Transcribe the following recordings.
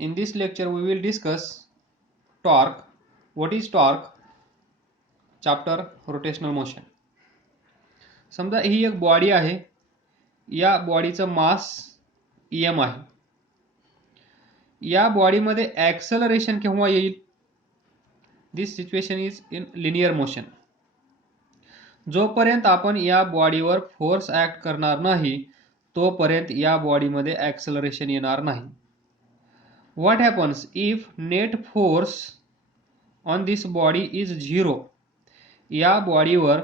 In this lecture we will discuss torque. What is torque? Chapter rotational motion. समजा ही एक body आहे, या बॉडीचं मास em आहे. या बॉडीमध्ये ॲक्सेलरेशन केव्हा येईल? This situation is in linear motion. जोपर्यंत आपण या बॉडीवर फोर्स ॲक्ट करणार नाही तोपर्यंत या बॉडीमध्ये ॲक्सेलरेशन येणार नाही. What happens if net force on this body is 0? या बॉडीवर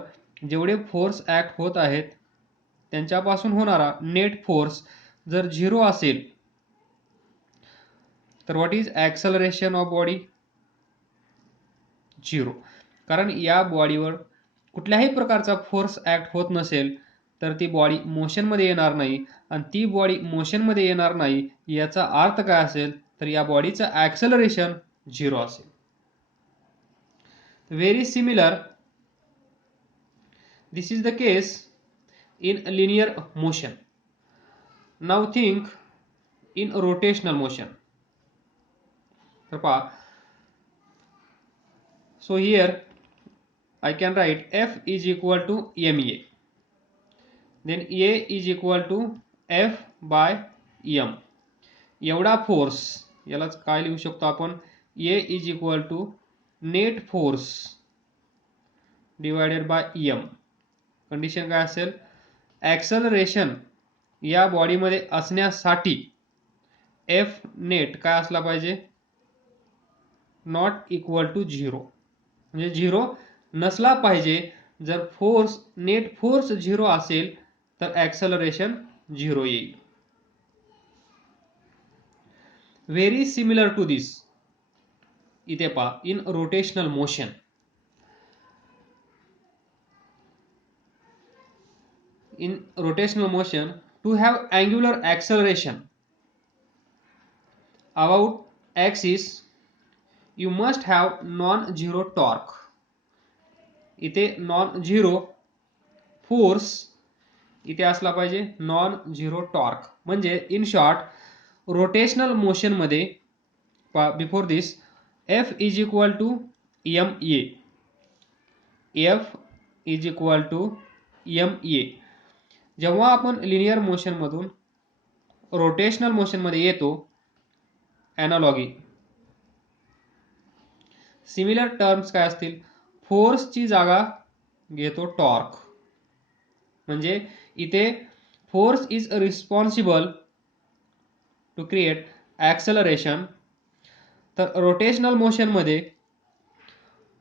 जेवढे फोर्स ॲक्ट होत आहेत त्यांच्यापासून होणारा नेट फोर्स जर 0 असेल तर what is acceleration of body? 0. कारण या बॉडीवर कुठल्याही प्रकारचा फोर्स ॲक्ट होत नसेल तर ती बॉडी मोशनमध्ये येणार नाही, आणि ती बॉडी मोशनमध्ये येणार नाही याचा अर्थ काय असेल तर या बॉडीचं ॲक्सेलरेशन 0 असेल. Very similar this is the case in linear motion. Now think in rotational motion. तर पहा, so here I can write F is equal to ma, then A is equal to F by m. एवढा force, यालाच काय लिहू शकतो आपण? A is equal to net force divided by m. Condition काय असेल? ॲक्सेलरेशन या बॉडीमध्ये असण्यासाठी F नेट काय असला पाहिजे? Not equal to 0. म्हणजे 0 नसला पाहिजे. जर फोर्स नेट फोर्स 0 असेल तर ॲक्सेलरेशन 0 येईल. व्हेरी सिमिलर टू दिस इथे पहा in rotational motion. In rotational motion, to have angular acceleration about axis, you must have non-zero torque. इथे non-zero force इथे असला पाहिजे non-zero torque. म्हणजे इन शॉर्ट रोटेशनल मोशन मध्ये before this F is equal to ma. F is equal to ma. जेव्हा आपण linear motion मधून rotational motion मध्ये येतो, एनालॉगी सिमिलर टर्म्स काय असतील? फोर्सची जागा घेतो टॉर्क. म्हणजे इथे force is responsible to create acceleration, तर रोटेशनल मोशन मध्ये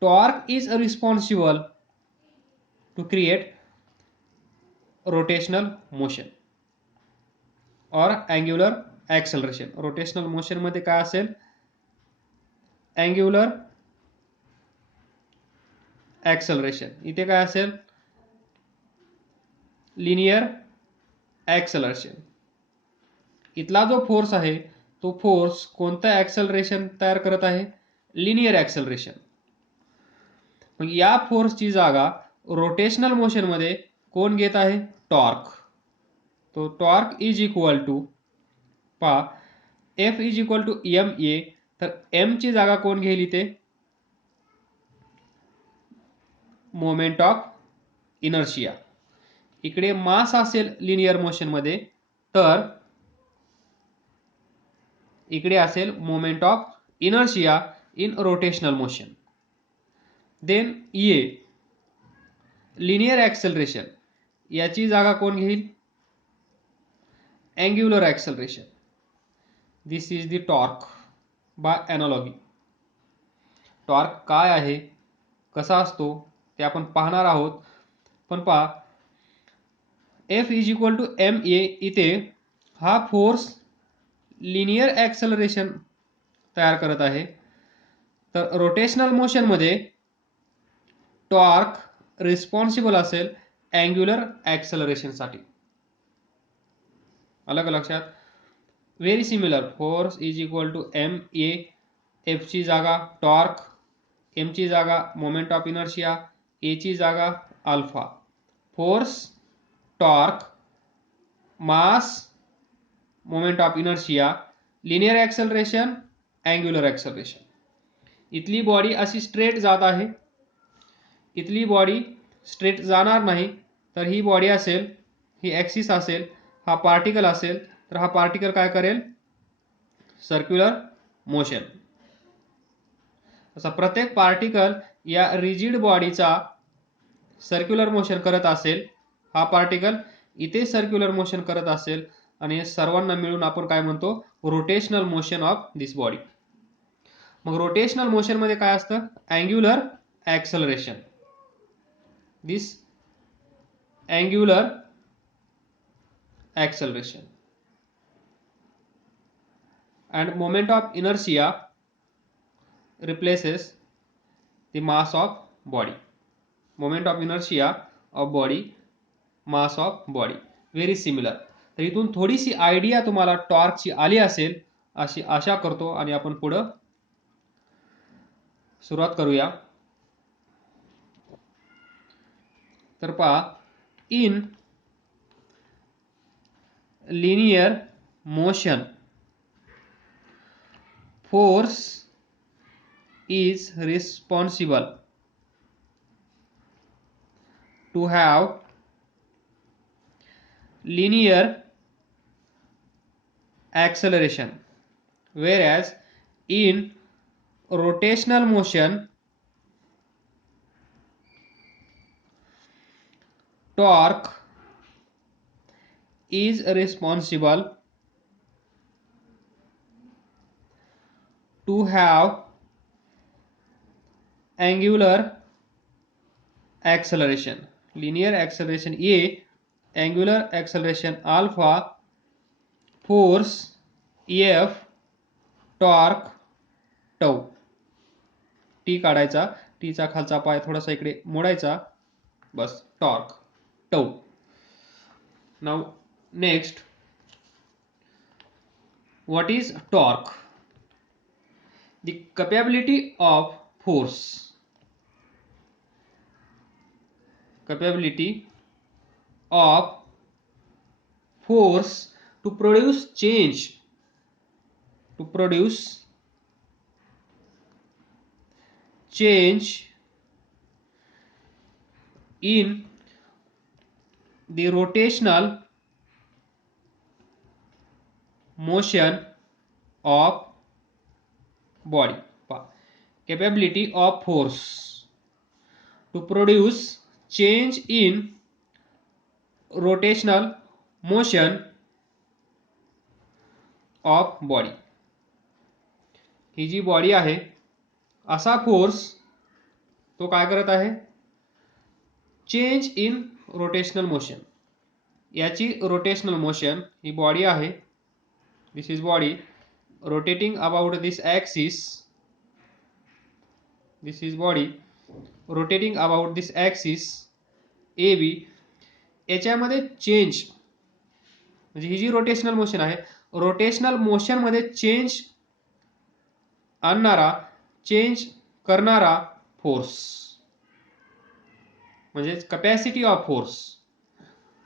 torque is responsible to create rotational motion और अँग्युलर ॲक्सेलरेशन. रोटेशनल मोशन मध्ये काय असेल? Angular acceleration. इथे काय असेल? Linear acceleration. इथला जो फोर्स आहे तो फोर्स कोणतं ॲक्सेलरेशन तयार करत आहे? Linear acceleration. मग या फोर्सची जागा रोटेशनल मोशन मध्ये कोण घेत आहे? टॉर्क. तो टॉर्क इज इक्वल टू पहा F is equal to ma, तर m ची जागा कोण घेईल इथे? Moment of inertia. इकडे मास असेल लिनियर मोशन मध्ये तर इकडे असेल moment of inertia in rotational motion. Then a linear acceleration, याची जागा कोण घेईल? Angular acceleration. This is the torque by analogy. Torque काय आहे, कसा असतो ते आपण पाहणार आहोत. पण पहा F is equal to ma, इथे हा फोर्स लिनियर ॲक्सेलरेशन तयार करत आहे, तर रोटेशनल मोशन मध्ये टॉर्क रिस्पॉन्सिबल असेल अँग्युलर ॲक्सेलरेशन साठी. अलग लक्षात? Very similar. Force is equal to ma, F ची जागा टॉर्क, m ची जागा मोमेंट ऑफ इनर्शिया, a ची जागा alpha. Force, torque, mass, moment of inertia linear acceleration, angular acceleration. इथली बॉडी अशी स्ट्रेट जात आहे, इथली बॉडी स्ट्रेट जाणार नाही, तर ही बॉडी असेल, ही ॲक्सिस असेल, हा पार्टिकल असेल, तर हा पार्टिकल काय करेल, सर्क्युलर मोशन. असा प्रत्येक पार्टिकल या रिजिड बॉडीचा सर्क्युलर मोशन करत असेल, हा पार्टिकल इथे सर्क्युलर मोशन करत असेल, आणि सर्वांना मिळून आपण काय म्हणतो, rotational motion of this body. मग रोटेशनल मोशन मध्ये काय असतं, angular acceleration. This angular acceleration and moment of inertia replaces the mass of body. Moment of inertia of body, mass of body, very similar. तर इथून थोडीशी idea तुम्हाला टॉर्कची आली असेल अशी आशा करतो, आणि आपण पुढं सुरुवात करूया. तर पहा, in linear motion force is responsible to have linear acceleration, whereas in rotational motion torque is responsible to have angular acceleration. Linear acceleration A, angular acceleration alpha, force F, torque tau. T काढायचा, टीचा खालचा पाय थोडासा इकडे मोडायचा, बस, torque tau. Now next, what is torque? The capability of force, capability of force to produce change, to produce change in the rotational motion of body. Capability of force to produce change in rotational motion of body. ही जी body आहे, असा force तो काय करत आहे, change in rotational motion. याची rotational motion, ही बॉडी आहे, this is body rotating about this axis, this is body rotating about this axis A B. याच्यामध्ये चेंज म्हणजे ही जी रोटेशनल मोशन आहे, रोटेशनल मोशन मध्ये चेंज आणणारा, चेंज करणारा फोर्स, म्हणजे capacity of force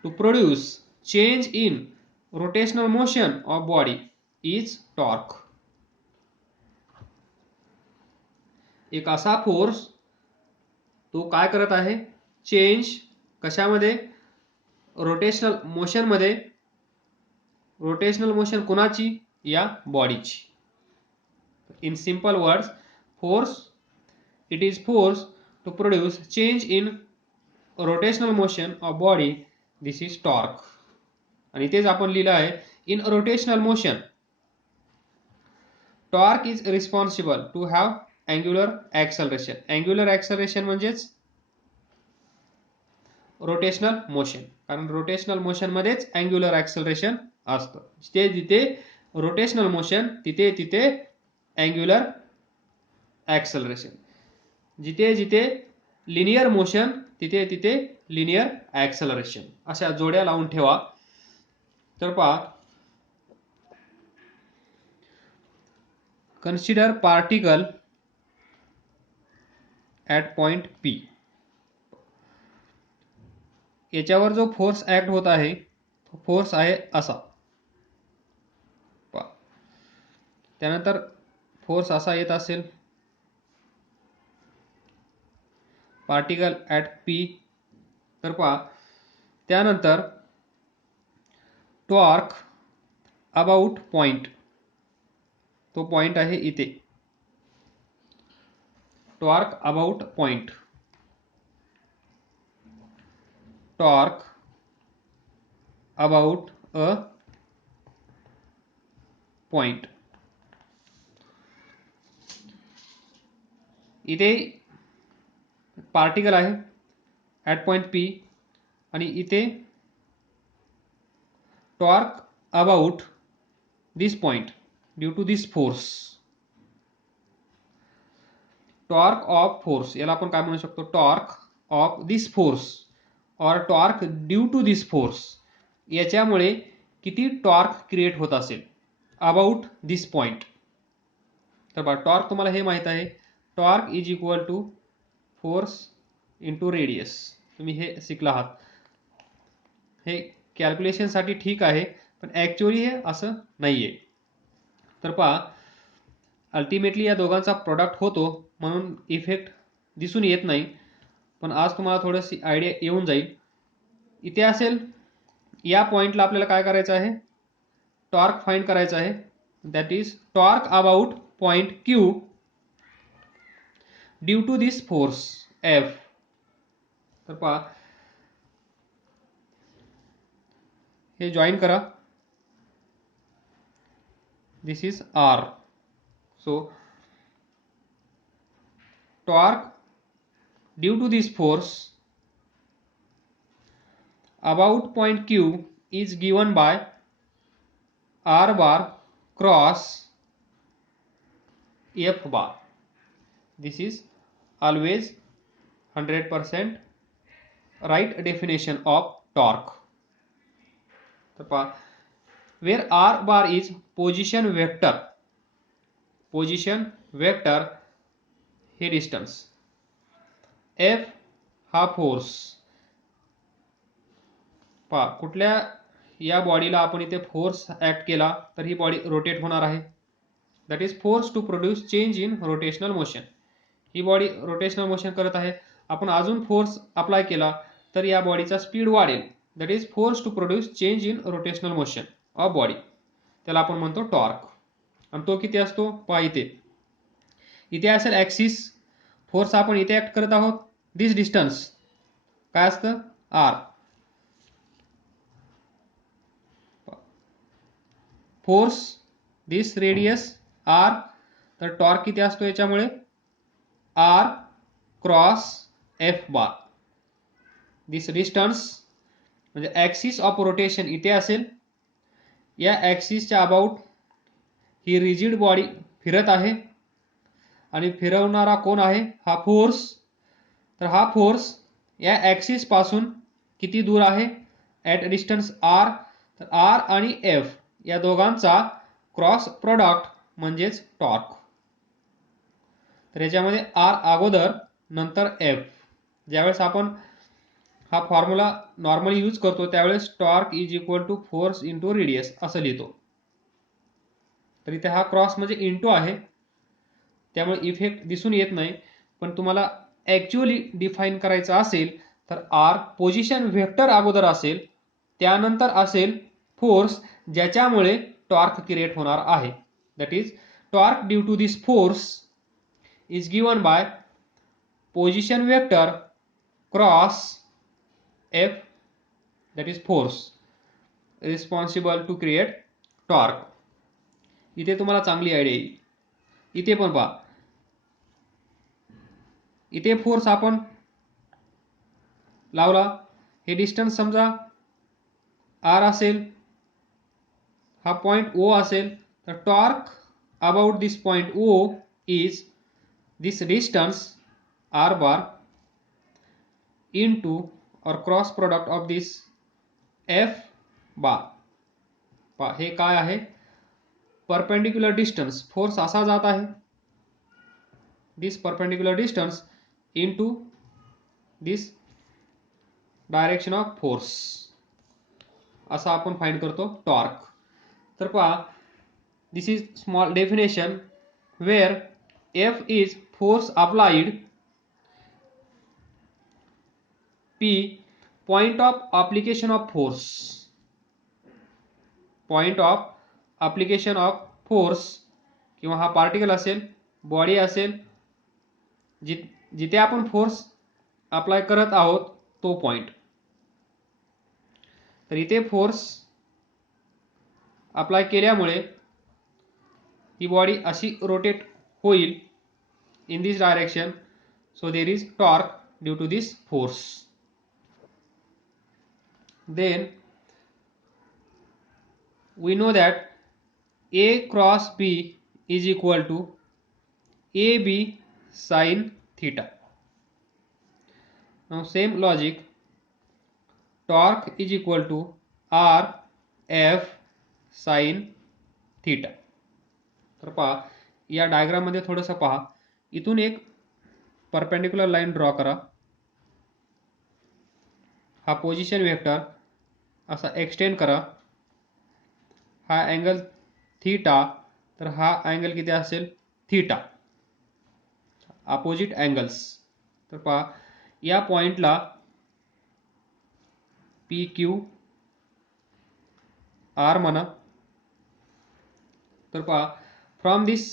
to produce change in rotational motion of body is torque. एक असा फोर्स तो काय करत आहे, चेंज कशामध्ये, रोटेशनल मोशन मध्ये. रोटेशनल मोशन कुणाची, या बॉडीची. In simple words, force, it is force to produce change in rotational motion of body, this is torque. आणि तेच आपण लिहिलं आहे, in rotational motion torque is responsible to have angular acceleration. Angular acceleration म्हणजेच rotational motion, कारण rotational motion मध्येच angular acceleration असतं. जिथे जिथे रोटेशनल मोशन तिथे तिथे अँग्युलर ॲक्सलरेशन, जिथे जिथे लिनियर मोशन तिथे तिथे लिनियर ॲक्सलरेशन. अशा जोड्या लावून ठेवा. तर पहा, consider particle at point P. याच्यावर जो फोर्स ऍक्ट होत आहे, फोर्स आहे असा. त्यानंतर फोर्स असा येत असेल, पार्टिकल ॲट P. तर पहा त्यानंतर टॉर्क अबाउट पॉइंट, तो पॉइंट आहे इथे, torque about point, torque about a point. इथे पार्टिकल आहे ॲट पॉइंट P आणि इथे torque about this point due to this force. Torque of force याला आपण काय म्हणू शकतो, टॉर्क ऑफ दिस फोर्स और torque due to this force, याच्यामुळे किती टॉर्क क्रिएट होत असेल अबाउट दिस पॉइंट. तर बघा टॉर्क तुम्हाला हे माहित आहे, torque is equal to force into radius. तुम्ही हे शिकला आहात. हे कॅल्क्युलेशनसाठी ठीक आहे, पण ॲक्च्युअली हे असं नाही आहे. तर पहा अल्टिमेटली या दोघांचा प्रोडक्ट होतो म्हणून इफेक्ट दिसून येत नाही, पण आज तुम्हाला थोडीशी आयडिया येऊन जाईल. इथे असेल या पॉईंटला आपल्याला काय करायचं आहे, टॉर्क फाइंड करायचं आहे. That is torque about point Q due to this force F. तर पहा हे जॉईन करा, this is R. So torque due to this force about point Q is given by R bar cross F bar. This is always 100% right definition of torque. Where R bar is position vector हे distance, F हा force. पहा कुठल्या या बॉडीला आपण इथे force act केला तर ही बॉडी रोटेट होणार आहे. That is force to produce change in rotational motion. ही बॉडी रोटेशनल मोशन करत आहे, आपण अजून फोर्स अप्लाय केला तर या बॉडीचा स्पीड वाढेल. That is force to produce change in rotational motion of body, त्याला आपण म्हणतो टॉर्क. आणि तो किती असतो पहा इथे असेल ऍक्सिस, फोर्स आपण इथे ऍक्ट करत आहोत, दिस डिस्टन्स काय असतं R, फोर्स दिस रेडियस R. तर टॉर्क किती असतो याच्यामुळे R क्रॉस F बार. दिस डिस्टन्स म्हणजे ऍक्सिस ऑफ रोटेशन इथे असेल, या ऍक्सिसच्या अबाउट ही रिजिड बॉडी फिरत आहे आणि फिरवणारा कोण आहे हा फोर्स. तर हा फोर्स या ऍक्सिस पासून किती दूर आहे ॲट डिस्टन्स R. तर R आणि F या दोघांचा क्रॉस प्रोडक्ट म्हणजेच टॉर्क. तर याच्यामध्ये R अगोदर नंतर F. ज्यावेळेस आपण हा फॉर्म्युला नॉर्मली यूज करतो त्यावेळेस torque is equal to force into radius असं लिहितो. तर इथे हा क्रॉस म्हणजे इंटू आहे, त्यामुळे इफेक्ट दिसून येत नाही. पण तुम्हाला ॲक्च्युअली डिफाईन करायचं असेल तर R पोझिशन व्हेक्टर अगोदर असेल, त्यानंतर असेल फोर्स ज्याच्यामुळे टॉर्क क्रिएट होणार आहे. That is torque due to this force is given by position vector cross F, that is force responsible to create torque. इथे तुम्हाला चांगली आयडिया येईल. इथे पण पहा, इथे फोर्स आपण लावला, हे डिस्टन्स समजा R असेल, हा पॉइंट O असेल, तर torque about this point O is this distance R bar into or cross product of this F बार. पहा हे काय आहे, परपेंडिक्युलर डिस्टन्स, फोर्स असा जात आहे, this perpendicular distance into this direction of force, असा आपण फाइंड करतो टॉर्क. तर पहा this is small definition where F is force applied, P point of application of force, point of application of force किंवा हा पार्टिकल असेल, body असेल, जिथे आपण फोर्स अप्लाय करत आहोत तो पॉइंट. तर इथे फोर्स अप्लाय केल्यामुळे ही बॉडी अशी रोटेट होईल in this direction, so there is torque due to this force. Then we know that A cross B is equal to AB sin theta. Now same logic, torque is equal to R F sin theta. तर पहा या diagram मध्ये थोडंसं पहा, इथून एक perpendicular line draw करा. हा पोझिशन वेक्टर असा एक्सटेंड करा. हा अँगल थीटा, तर हा अँगल किती असेल थीटा, अपोजिट अँगल्स. तर पहा या पॉइंटला पी क्यू आर म्हणा. तर पहा from this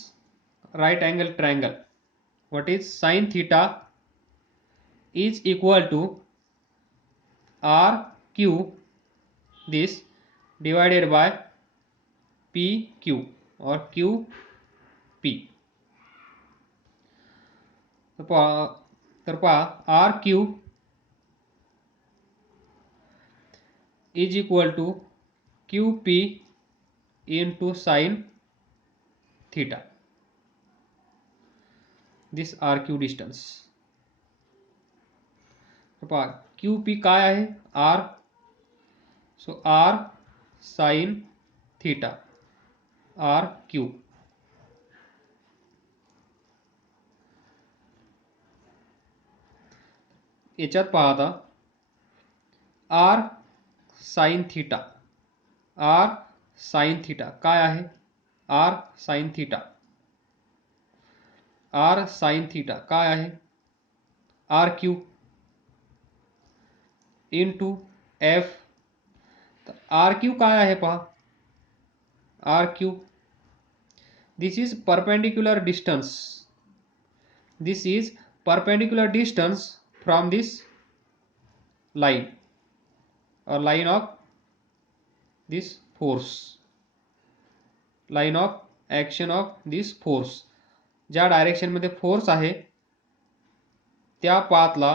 right angle triangle what is sin theta is equal to r q this divided by p q or q p. तर पहा r q is equal to q p into sin theta, this RQ distance. पहा QP काय आहे R, so R sin theta RQ. याच्यात पहा आता R sin theta, R sin theta काय आहे R sin theta, R sin theta काय आहे RQ into F. RQ काय आहे पहा RQ, this is perpendicular distance, this is perpendicular distance from this line or line of this force, line of action of this force. ज्या direction मध्ये force आहे त्या पाथला,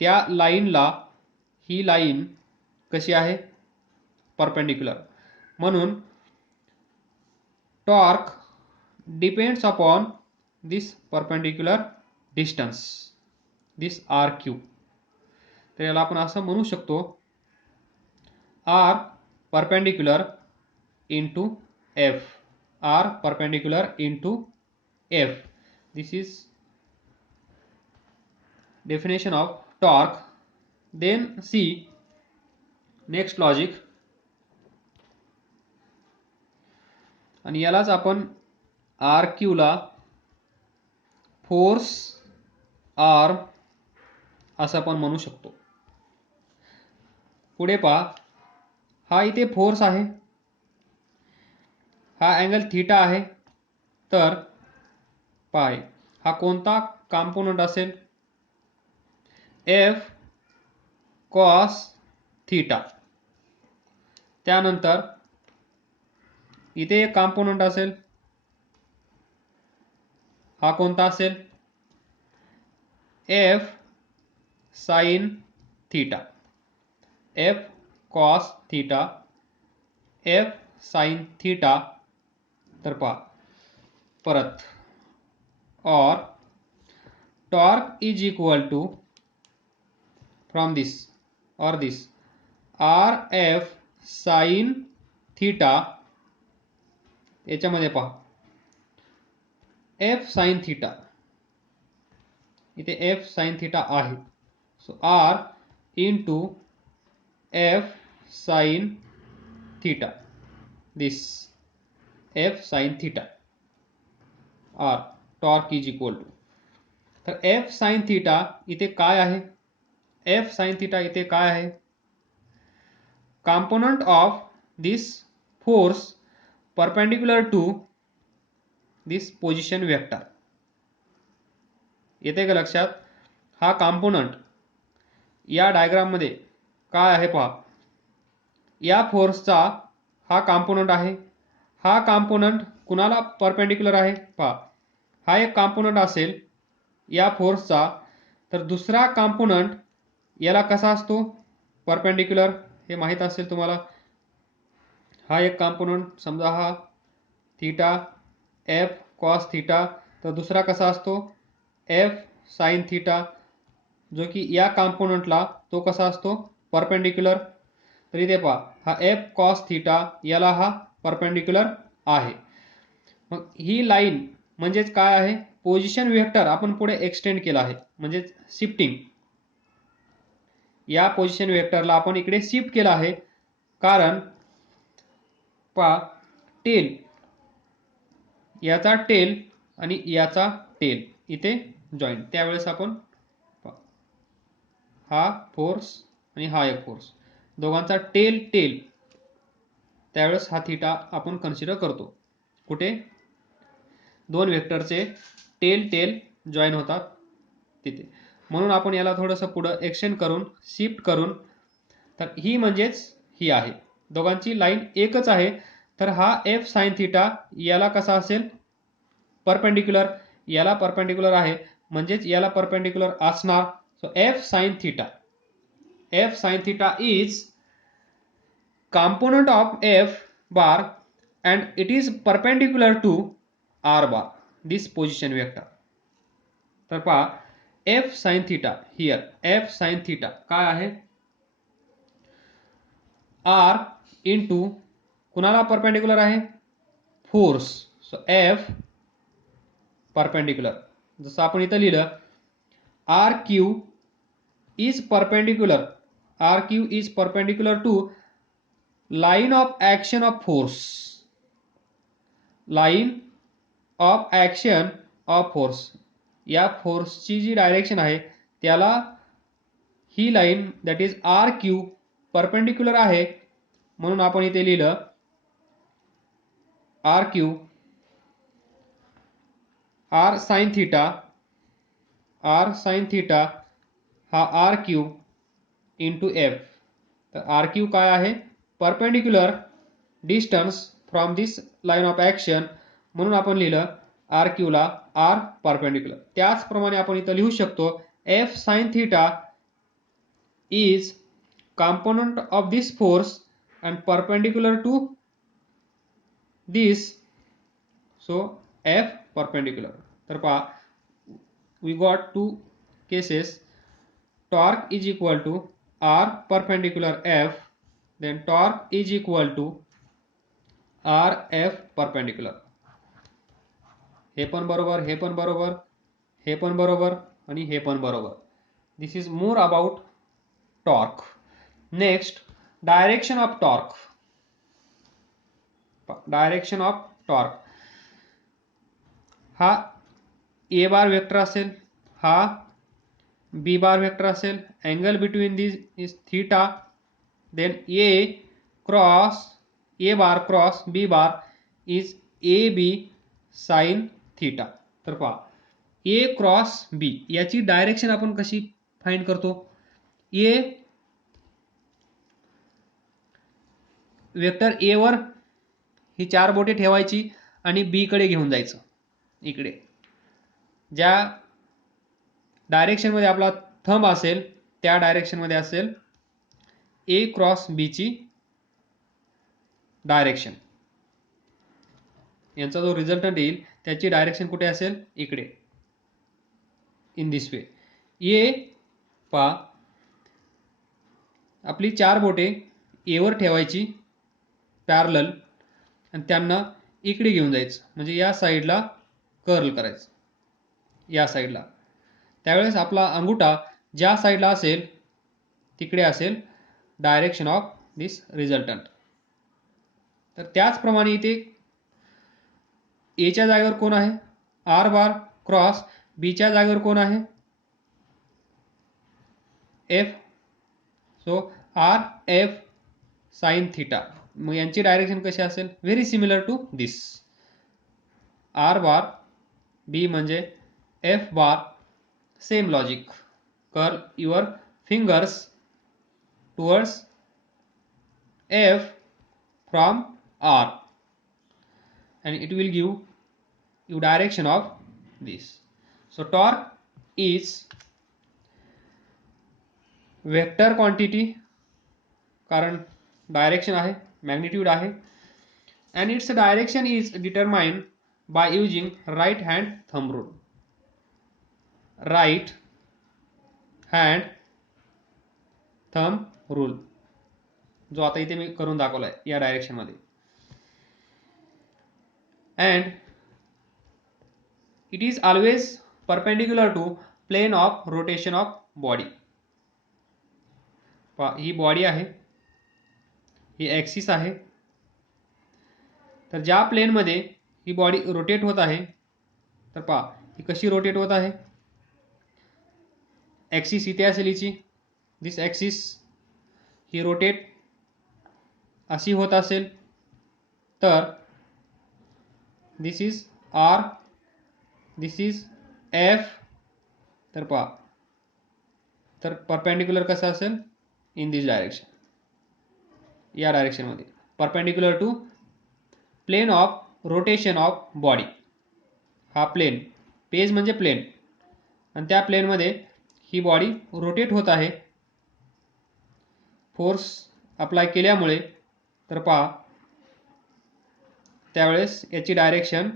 त्या लाईनला ही लाईन कशी आहे परपेंडिक्युलर. म्हणून torque depends upon this perpendicular distance, this r q. तर याला आपण असं म्हणू शकतो r perpendicular into F, r perpendicular into F. This is definition of torque. Then see next logic, आणि यालाच आपण RQ ला फोर्स आर्म असं पण म्हणू शकतो. पुढे पहा हा इथे फोर्स आहे, हा अँगल थीटा आहे. तर पाय हा कोणता कंपोनंट असेल एफ कॉस थीटा. त्यानंतर इथे एक कंपोनंट असेल, हा कोणता असेल F sine theta, F cos theta, F sine theta. तर पहा परत और torque is equal to from this और this R F sine theta. याच्यामध्ये पहा एफ साइन थीटा, इथे एफ साइन थीटा आहे, so R into F sine theta this. F sine theta R torque is equal to, तर F sine theta इथे काय आहे, F sine theta इथे काय आहे, component of this force perpendicular to this position vector. येते का लक्षात, हा कॉम्पोनंट या डायग्राम मध्ये काय आहे पहा, या फोर्सचा हा कॉम्पोनंट आहे, हा कॉम्पोनंट कुणाला परपेंडिक्युलर आहे पहा, हा एक कॉम्पोनंट असेल या फोर्सचा, तर दुसरा कॉम्पोनंट याला कसा असतो, परपेंडिक्युलर, हे माहित असेल तुम्हाला. हा एक कॉम्पोनंट समजा हा थीटा एफ कॉस थीटा, तर दुसरा कसा असतो एफ साइन थीटा, जो की या कॉम्पोनंटला तो कसा असतो परपेंडिक्युलर. तर इथे पहा हा एफ कॉस थीटा याला हा परपेंडिक्युलर आहे. मग ही लाईन म्हणजेच काय आहे, पोझिशन वेक्टर आपण पुढे एक्सटेंड केला आहे, म्हणजे शिफ्टिंग. या पोझिशन वेक्टरला आपण इकडे शिफ्ट केला आहे, कारण पहा टेल, याचा टेल आणि याचा टेल इथे जॉईंट, त्यावेळेस आपण हा फोर्स आणि हा एक फोर्स दोघांचा टेल टेल, त्यावेळेस हा थीटा आपण कन्सिडर करतो. कुठे, दोन वेक्टरचे टेल टेल जॉईन होतात तिथे, म्हणून आपण याला थोडंसं पुढे एक्सटेंड करून शिफ्ट करून, तर ही म्हणजेच ही आहे, दोघांची लाईन एकच आहे. तर हा एफ साइन थीटा याला कसा असेल परपेंडिक्युलर, याला परपेंडिक्युलर आहे, म्हणजेच याला परपेंडिक्युलर असणार. So F sine theta, F sine theta is component of f bar and it is perpendicular to r bar, this position vector. तर पहा f sin theta, here f sin theta काय आहे, r into कुणाला perpendicular आहे, force. So f perpendicular, जसं आपण इथं लिहिलं R Q is perpendicular, R Q is perpendicular to line of action of force, line of action of force, या फोर्सची जी डायरेक्शन आहे त्याला ही line that is R Q perpendicular आहे, म्हणून आपण इथे लिहिलं R Q R sine theta, R sine theta हा आर क्यू इंटू एफ. तर आर क्यू काय आहे, perpendicular distance from this line of action, म्हणून आपण लिहिलं आर क्यू ला आर परपेंडिक्युलर. त्याचप्रमाणे आपण इथं लिहू शकतो F sine theta is component of this force and perpendicular to this, so F perpendicular. तर पहा we got two cases, torque is equal to r perpendicular f, then torque is equal to r f perpendicular. हे पण बरोबर, हे पण बरोबर, हे पण बरोबर आणि हे पण बरोबर. This is more about torque. Next direction of torque, direction of torque, हा ए बार वेक्टर असेल, हा बी बार वेक्टर असेल, angle between this is theta, then A cross A bar cross B bar is A B sine theta. तर पहा ए cross बी याची direction आपण कशी find करतो, ए वेक्टर ए वर ही चार बोटे ठेवायची आणि बी कडे घेऊन जायचं, इकडे ज्या डायरेक्शन मध्ये आपला थंब असेल त्या डायरेक्शन मध्ये असेल ए क्रॉस बी ची डायरेक्शन, यांचा जो रिझल्टंट येईल त्याची डायरेक्शन कुठे असेल, इकडे, इन दिस वे. ए पहा आपली चार बोटे ए वर ठेवायची पॅरलल आणि त्यांना इकडे घेऊन जायचं, म्हणजे या साईडला कर्ल करायचं, या साईडला. त्यावेळेस आपला अंगुठा ज्या साईडला असेल तिकडे असेल डायरेक्शन ऑफ दिस रिझल्टंट. तर त्याचप्रमाणे इथे एच्या जागेवर कोण आहे? आर बार क्रॉस बीच्या जागेवर कोण आहे? F. So R F sine theta. मग यांची डायरेक्शन कशी असेल? Very similar to this. R bar B म्हणजे F bar. Same logic. Curl your fingers towards F from R and it will give you direction of this. So torque is vector quantity, कारण direction आहे, magnitude आहे, and its direction is determined by using right hand thumb rule. right hand thumb rule जो आता इथे मी करून दाखवलाय या direction मध्ये. and it is always perpendicular to plane of rotation of body. He body आहे, ही ॲक्सिस आहे. तर ज्या प्लेन मध्ये ही बॉडी रोटेट होत आहे, तर पहा ही कशी रोटेट होत आहे. ॲक्सिस इथे असेल हिची, दिस ॲक्सिस ही रोटेट अशी होत असेल, तर this is R, this is F. तर पहा, तर परपेंडिक्युलर कसं असेल? इन दिस डायरेक्शन, या डायरेक्शन मध्ये, perpendicular to plane of rotation of body. हा प्लेन, पेज म्हणजे प्लेन, आणि त्या प्लेन मध्ये ही बॉडी रोटेट होत आहे फोर्स अप्लाय केल्यामुळे. तर पहा त्यावेळेस याची डायरेक्शन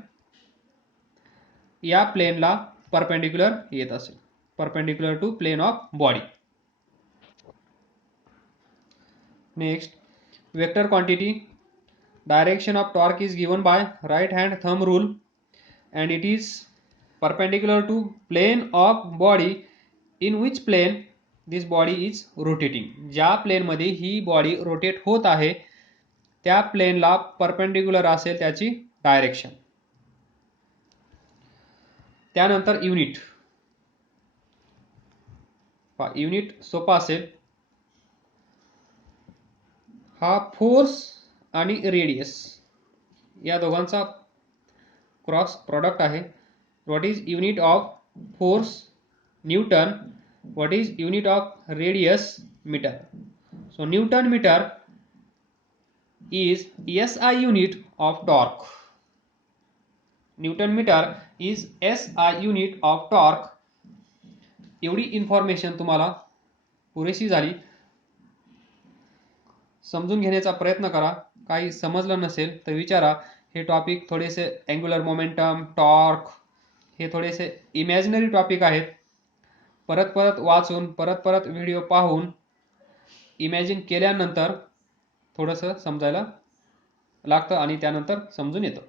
या प्लेनला परपेंडिक्युलर येत असेल, perpendicular to plane of body. Next, vector quantity. Direction of torque is given by right hand thumb rule and it is perpendicular to plane of body in which plane this body is rotating. ज्या plain मध्ये ही body rotate होत आहे त्या प्लेनला perpendicular असेल त्याची direction. त्यानंतर unit. Unit सोपा असेल. हा फोर्स आणि रेडियस या दोघांचा क्रॉस प्रॉडक्ट आहे. What is unit of force? Newton. What is unit of radius? Metre. So newton metre is SI unit of torque. Newton metre is SI unit of torque. एवढी information तुम्हाला पुरेशी झाली. समजून घेण्याचा प्रयत्न करा. काही समजलं नसेल तर विचारा. हे टॉपिक थोडेसे अँग्युलर मोमेंटम, टॉर्क हे थोडेसे इमॅजिनरी टॉपिक आहेत. परत परत वाचून, परत परत व्हिडिओ पाहून, इमॅजिन केल्यानंतर थोडंसं समजायला लागतं आणि त्यानंतर समजून येतं.